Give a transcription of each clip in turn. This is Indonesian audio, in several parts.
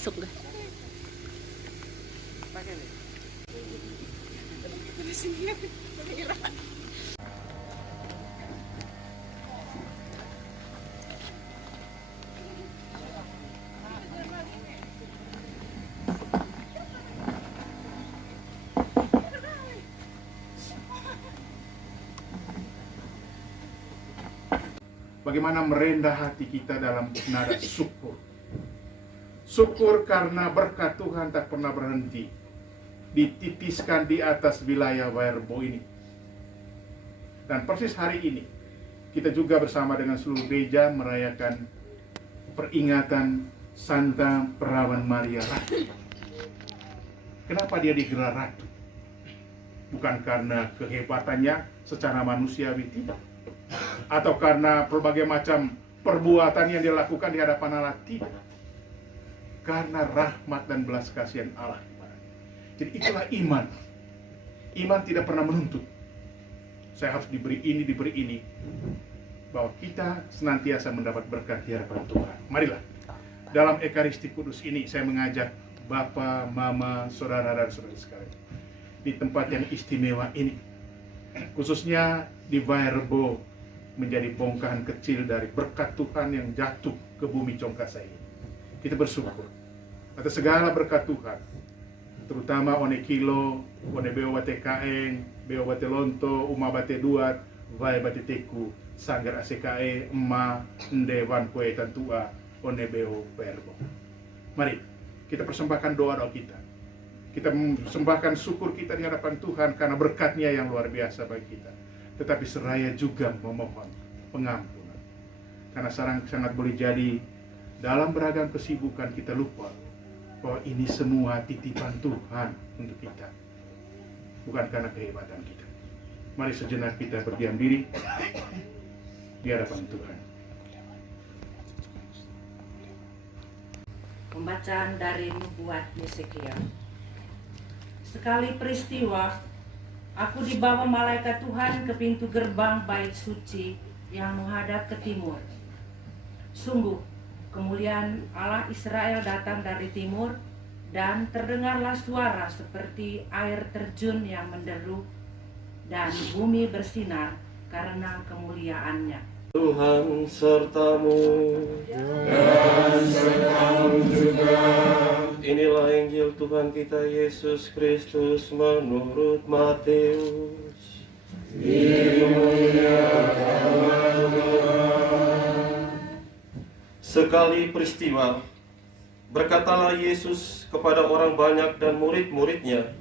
Masuk gak? Bagaimana merendah hati kita dalam nada syukur. Syukur karena berkat Tuhan tak pernah berhenti dititiskan di atas wilayah Wairebo ini. Dan persis hari ini kita juga bersama dengan seluruh gereja merayakan peringatan Santa Perawan Maria Ratu. Kenapa dia digelar ratu? Bukan karena kehebatannya secara manusiawi, tidak. Atau karena berbagai macam perbuatan yang dia lakukan di hadapan Allah, tidak. Karena rahmat dan belas kasihan Allah. Jadi itulah iman. Iman tidak pernah menuntut saya harus diberi ini, bahwa kita senantiasa mendapat berkat di hadapan Tuhan. Marilah, dalam Ekaristi Kudus ini saya mengajak Bapak, Mama, Saudara dan Saudari sekalian di tempat yang istimewa ini, khususnya di Wairebo, menjadi bongkahan kecil dari berkat Tuhan yang jatuh ke bumi Congkasa ini. Kita bersyukur atas segala berkat Tuhan, terutama one kilo, one beo bate kaeng, beo bate lonto, uma bate duat, vai bate teku, sanggar ACKE, emma, ende wan kue tantua, one beo Wairebo. Mari kita persembahkan doa-doa kita. Kita persembahkan syukur kita di hadapan Tuhan karena berkatnya yang luar biasa bagi kita. Tetapi seraya juga memohon pengampunan. Karena sangat boleh jadi dalam beragam kesibukan kita lupa bahwa ini semua titipan Tuhan untuk kita, bukan karena kehebatan kita. Mari sejenak kita berdiam diri di hadapan Tuhan. Pembacaan dari Nubuat Yesekiel. Sekali peristiwa, aku dibawa malaikat Tuhan ke pintu gerbang bait suci yang menghadap ke timur. Sungguh, kemuliaan Allah Israel datang dari timur, dan terdengarlah suara seperti air terjun yang menderu, dan bumi bersinar karena kemuliaannya. Tuhan sertamu, dan sertamu juga. Inilah Injil Tuhan kita Yesus Kristus menurut Matius. Dimuliakanlah Tuhan. Sekali peristiwa, berkatalah Yesus kepada orang banyak dan murid-muridnya,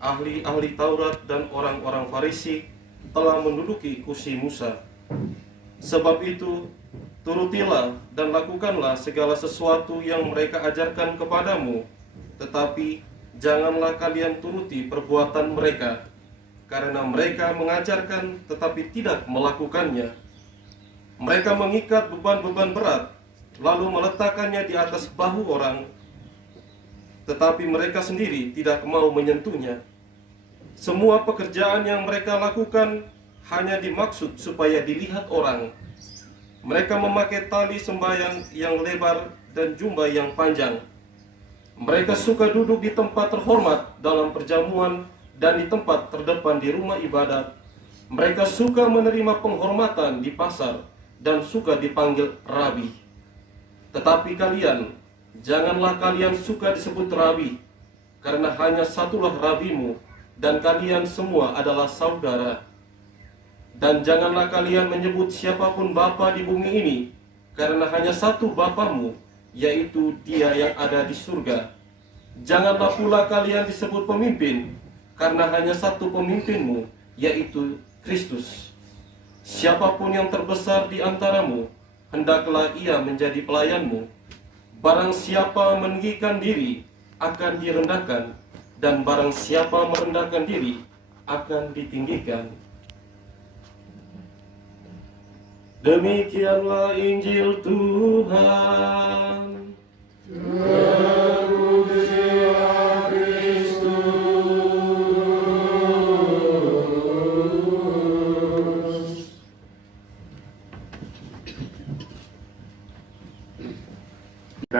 ahli-ahli Taurat dan orang-orang Farisi telah menduduki kursi Musa. Sebab itu, turutilah dan lakukanlah segala sesuatu yang mereka ajarkan kepadamu, tetapi janganlah kalian turuti perbuatan mereka, karena mereka mengajarkan tetapi tidak melakukannya. Mereka mengikat beban-beban berat, lalu meletakkannya di atas bahu orang, tetapi mereka sendiri tidak mau menyentuhnya. Semua pekerjaan yang mereka lakukan hanya dimaksud supaya dilihat orang. Mereka memakai tali sembahyang yang lebar dan jubah yang panjang. Mereka suka duduk di tempat terhormat dalam perjamuan dan di tempat terdepan di rumah ibadat. Mereka suka menerima penghormatan di pasar dan suka dipanggil rabi. Tetapi kalian, janganlah kalian suka disebut rabi, karena hanya satulah rabimu, dan kalian semua adalah saudara. Dan janganlah kalian menyebut siapapun bapa di bumi ini, karena hanya satu Bapamu, yaitu Dia yang ada di surga. Janganlah pula kalian disebut pemimpin, karena hanya satu pemimpinmu, yaitu Kristus. Siapapun yang terbesar di antaramu, hendaklah ia menjadi pelayanmu. Barang siapa meninggikan diri, akan direndahkan, dan barang siapa merendahkan diri, akan ditinggikan. Demikianlah Injil Tuhan. Terpujilah Kristus.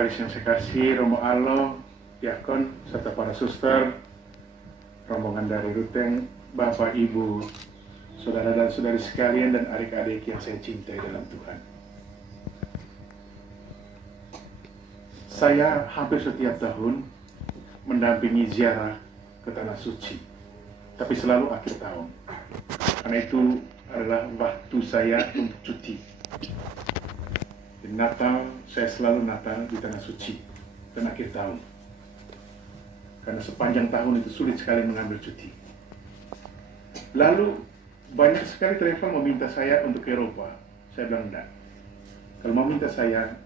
Sekretaris yang saya kasih, Romo Alo, Diakon, serta para suster, rombongan dari Ruteng, Bapak, Ibu, saudara dan saudari sekalian, dan adik-adik yang saya cintai dalam Tuhan. Saya hampir setiap tahun mendampingi ziarah ke Tanah Suci, tapi selalu akhir tahun. Karena itu adalah waktu saya untuk cuti. Di Natal, saya selalu Natal di Tanah Suci, dan akhir tahun. Karena sepanjang tahun itu sulit sekali mengambil cuti. Lalu, banyak sekali travel meminta saya untuk ke Eropa. Saya bilang enggak. Kalau mau minta saya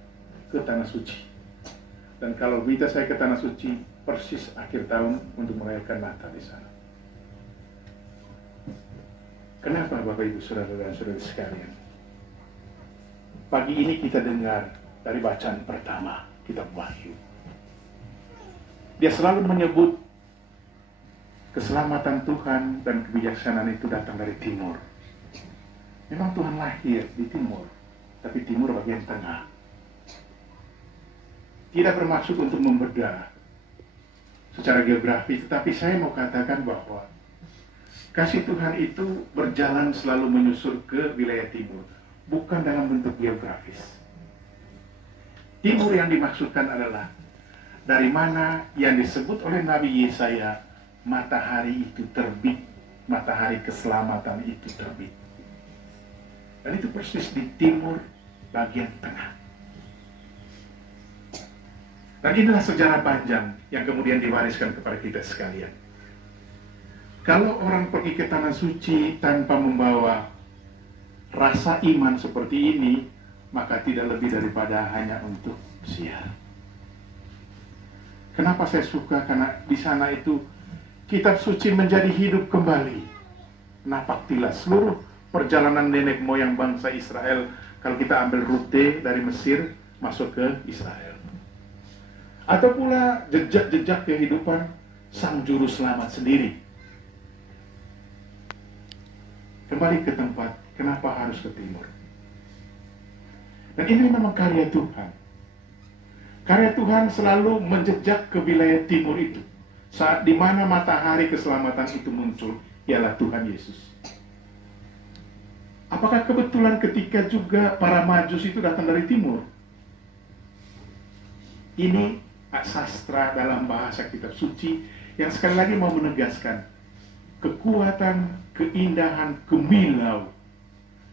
ke Tanah Suci. Dan kalau minta saya ke Tanah Suci, persis akhir tahun untuk merayakan Natal di sana. Kenapa Bapak Ibu Saudara dan Saudari sekalian? Pagi ini kita dengar dari bacaan pertama kitab Wahyu. Dia selalu menyebut keselamatan Tuhan dan kebijaksanaan itu datang dari timur. Memang Tuhan lahir di timur, tapi timur bagian tengah. Tidak bermaksud untuk membedah secara geografis, tetapi saya mau katakan bahwa kasih Tuhan itu berjalan selalu menyusur ke wilayah timur, bukan dalam bentuk geografis. Timur yang dimaksudkan adalah dari mana yang disebut oleh Nabi Yesaya, matahari itu terbit, matahari keselamatan itu terbit. Dan itu persis di timur bagian tengah. Dan inilah sejarah panjang yang kemudian diwariskan kepada kita sekalian. Kalau orang pergi ke Tanah Suci tanpa membawa rasa iman seperti ini, maka tidak lebih daripada hanya untuk sial. Kenapa saya suka? Karena di sana itu kitab suci menjadi hidup kembali. Napaktilah seluruh perjalanan nenek moyang bangsa Israel. Kalau kita ambil rute dari Mesir masuk ke Israel. Atau pula jejak-jejak kehidupan sang juru selamat sendiri. Kembali ke tempat, kenapa harus ke timur? Dan ini memang karya Tuhan. Karya Tuhan selalu menjejak ke wilayah timur itu. Saat di mana matahari keselamatan itu muncul, ialah Tuhan Yesus. Apakah kebetulan ketika juga para Majus itu datang dari timur? Ini sastra dalam bahasa kitab suci yang sekali lagi mau menegaskan kekuatan, keindahan, gemilau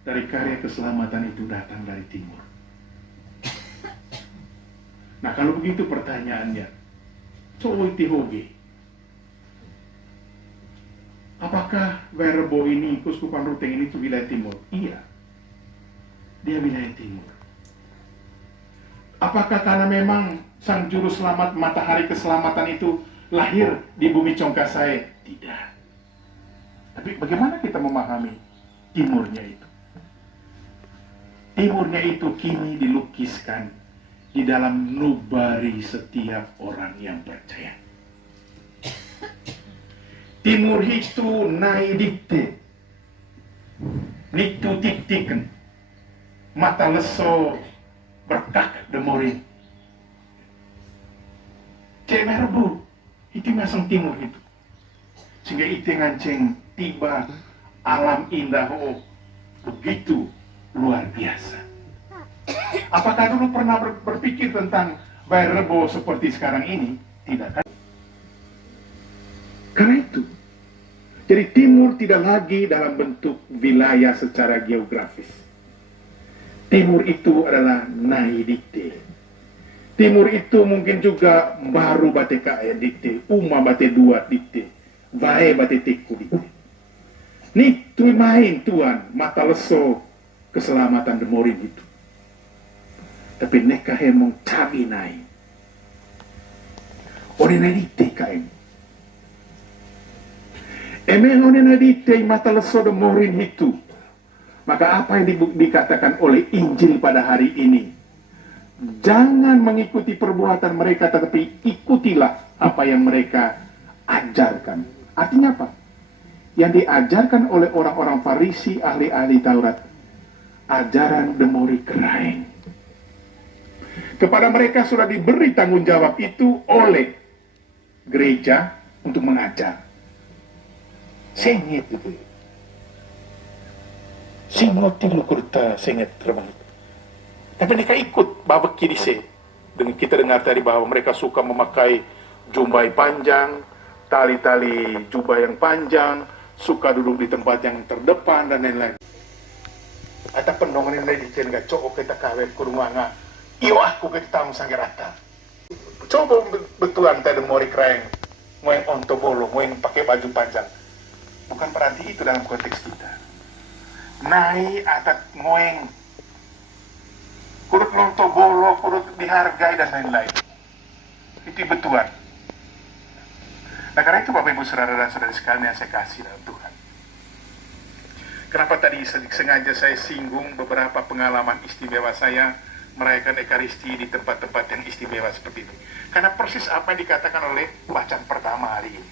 dari karya keselamatan itu datang dari timur. Nah, kalau begitu pertanyaannya, Cowoitihoge, apakah Werbo ini, Kuskupan Ruteng ini itu wilayah timur? Iya, dia wilayah timur. Apakah karena memang sang juru selamat matahari keselamatan itu lahir di bumi Congkasai? Tidak. Tapi bagaimana kita memahami timurnya itu? Timurnya itu kini dilukiskan di dalam nubari setiap orang yang percaya. Timur itu naidikte, nitu tiktiken, mata leso berkak demorin. Cemerbu, itu masang timur itu. Sehingga itu nganceng tiba alam indah begitu luar biasa. Apakah dulu pernah berpikir tentang Bairebo seperti sekarang ini? Tidak kan? Karena itu, jadi timur tidak lagi dalam bentuk wilayah secara geografis. Timur itu adalah naidikte. Timur itu mungkin juga baru bate kae dikte, uma bate dua dikte, vae bate tiku dikte. Nih tui main tuan mata leso keselamatan demorin itu. Tapi neka hemong cabi nai. Ore nadite kain. Emang ore nadite mata leso demorin itu. Maka apa yang dikatakan oleh Injil pada hari ini? Jangan mengikuti perbuatan mereka, tetapi ikutilah apa yang mereka ajarkan. Artinya apa? Yang diajarkan oleh orang-orang Farisi, ahli-ahli Taurat, ajaran demori keraeng. Kepada mereka sudah diberi tanggung jawab itu oleh gereja untuk mengajar. Sengit itu. Singot lu kurta sengit terbang. Tapi mereka ikut babak kiri se. Dengan kita dengar tadi bahwa mereka suka memakai jubah panjang, tali-tali jubah yang panjang, suka duduk di tempat yang terdepan dan lain-lain. Ada penongan yang di cen gak cocok kita kawet kurunga. Iyo aku kita tahu sanggerata. Coba betulan tadi mori keren, ngoeng onto bolo, ngoeng pakai baju panjang. Bukan berarti itu dalam konteks kita. Nai atat ngoeng, kurut lonto bolo, kurut dihargai dan lain-lain. Itu betulan. Nah karena itu Bapak Ibu Saudara dan Saudari sekalian yang saya kasih dalam Tuhan. Kenapa tadi sengaja saya singgung beberapa pengalaman istimewa saya merayakan Ekaristi di tempat-tempat yang istimewa seperti ini. Karena persis apa yang dikatakan oleh bacaan pertama hari ini.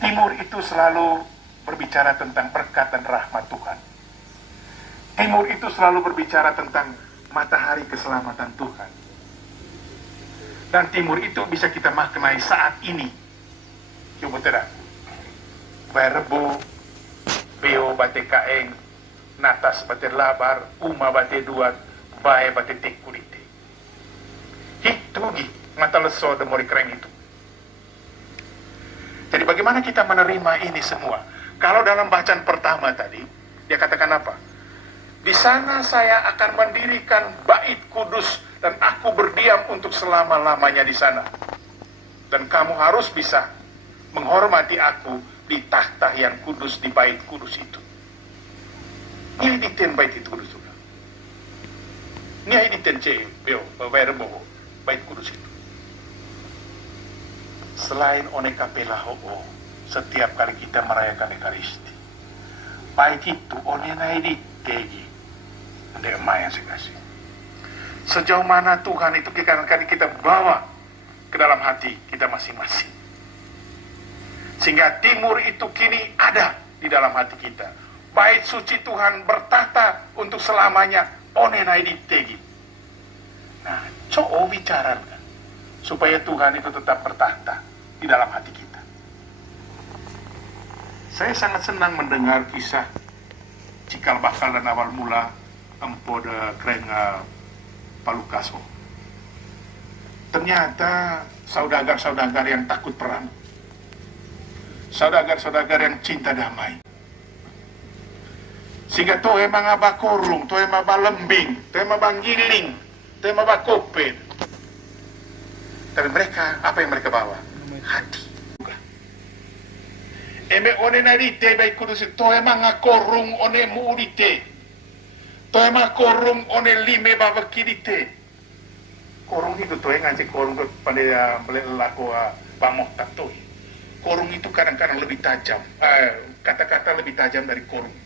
Timur itu selalu berbicara tentang berkat dan rahmat Tuhan. Timur itu selalu berbicara tentang matahari keselamatan Tuhan. Dan timur itu bisa kita maknai saat ini. Coba tidak. Berbo, beo bate kaeng, natas bate labar, uma bate duat, bae bate tekulite. Itu mata leso de mori keren itu. Jadi bagaimana kita menerima ini semua? Kalau dalam bacaan pertama tadi, dia katakan apa? Di sana saya akan mendirikan bait kudus dan aku berdiam untuk selama-lamanya di sana. Dan kamu harus bisa menghormati aku di takhta yang kudus di bait kudus itu. Ini diten bait itu kudus juga. Ini diten beo verbo bait kudus itu. Selain one kapela ho'o, setiap kali kita merayakan Ekaristi, bait itu one naidi tegi. Ndek yang saya kasih. Sejauh mana Tuhan itu kadang-kadang kita bawa ke dalam hati kita masing-masing. Sehingga timur itu kini ada di dalam hati kita. Bait suci Tuhan bertahta untuk selamanya. Onenai ditegi. Nah, coba bicara supaya Tuhan itu tetap bertahta di dalam hati kita. Saya sangat senang mendengar kisah cikal bakal dan awal mula empod keren Palukaso. Ternyata saudagar-saudagar yang takut perang, saudagar-saudagar yang cinta damai. Sehingga toe mangaba korung, toe maba lembing, toe maba giling, toe maba kopet. Tapi mereka, apa yang mereka bawa? Hati. Eme one narite baik kudus, toe manga korung one muudite. Toe manga korung one lime baba kirite. Korung itu toe ngaji korung pada lelako bamok tatoi. Korung itu kadang-kadang lebih tajam, kata-kata lebih tajam dari korung.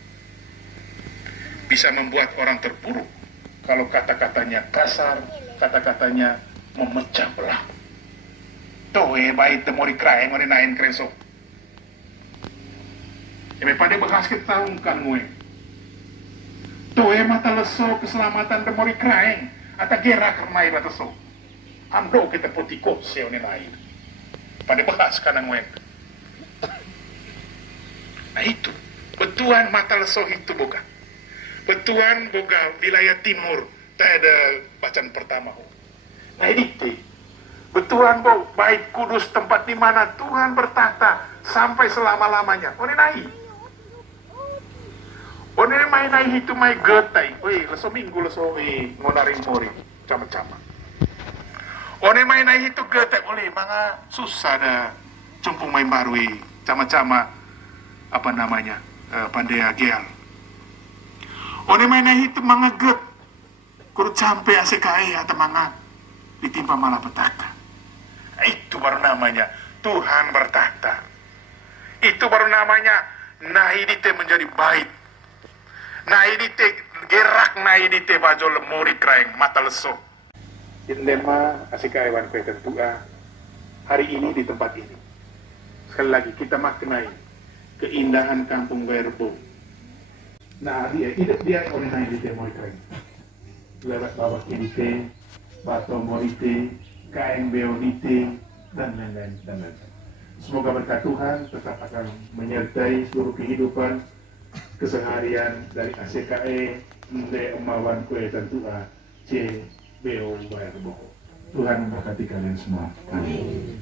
Bisa membuat orang terpuruk kalau kata-katanya kasar, kata-katanya memecah belah. Toe baik temori kraeng ore nain kreso. Eme pada bekas ketaungkan gue. Toe mata leso keselamatan temori kraeng atau gerak remai bataso. Ando kita potiko seone nain. Pada bekas kanan gue. Nah itu, betuan mata leso itu bukan. Betuan boga wilayah timur, tak ada bacaan pertama. Nah ini, betuan bo bait kudus tempat di mana Tuhan bertahta sampai selama-lamanya. One nai, one main nai itu mai getai, weh leso minggu leso ngonaring mori, cama-cama. One main nai itu getai, oleh manga susah ada cumpung main barui, cama-cama apa namanya pandai agial. One mana itu mangaget, kurut sampai ACKI atau manga ditimpa malapetaka. Itu baru namanya Tuhan bertahta. Itu baru namanya naidite menjadi baik. Naidite gerak naidite bajo lemori kraeng mata leso. Indema ACKI wan kue tentua hari ini di tempat ini. Sekali lagi kita maknai keindahan kampung Verbo. Nah, dia oleh naik di temui keren. lewat Bapak Kidite, Bato Morite, KNBO Nite, dan lain-lain. Semoga berkat Tuhan tetap akan menyertai seluruh kehidupan keseharian dari ACKE, Nde Emawan Kue Tentua, C, BO Bayar Boko. Tuhan memberkati kalian semua. Amin.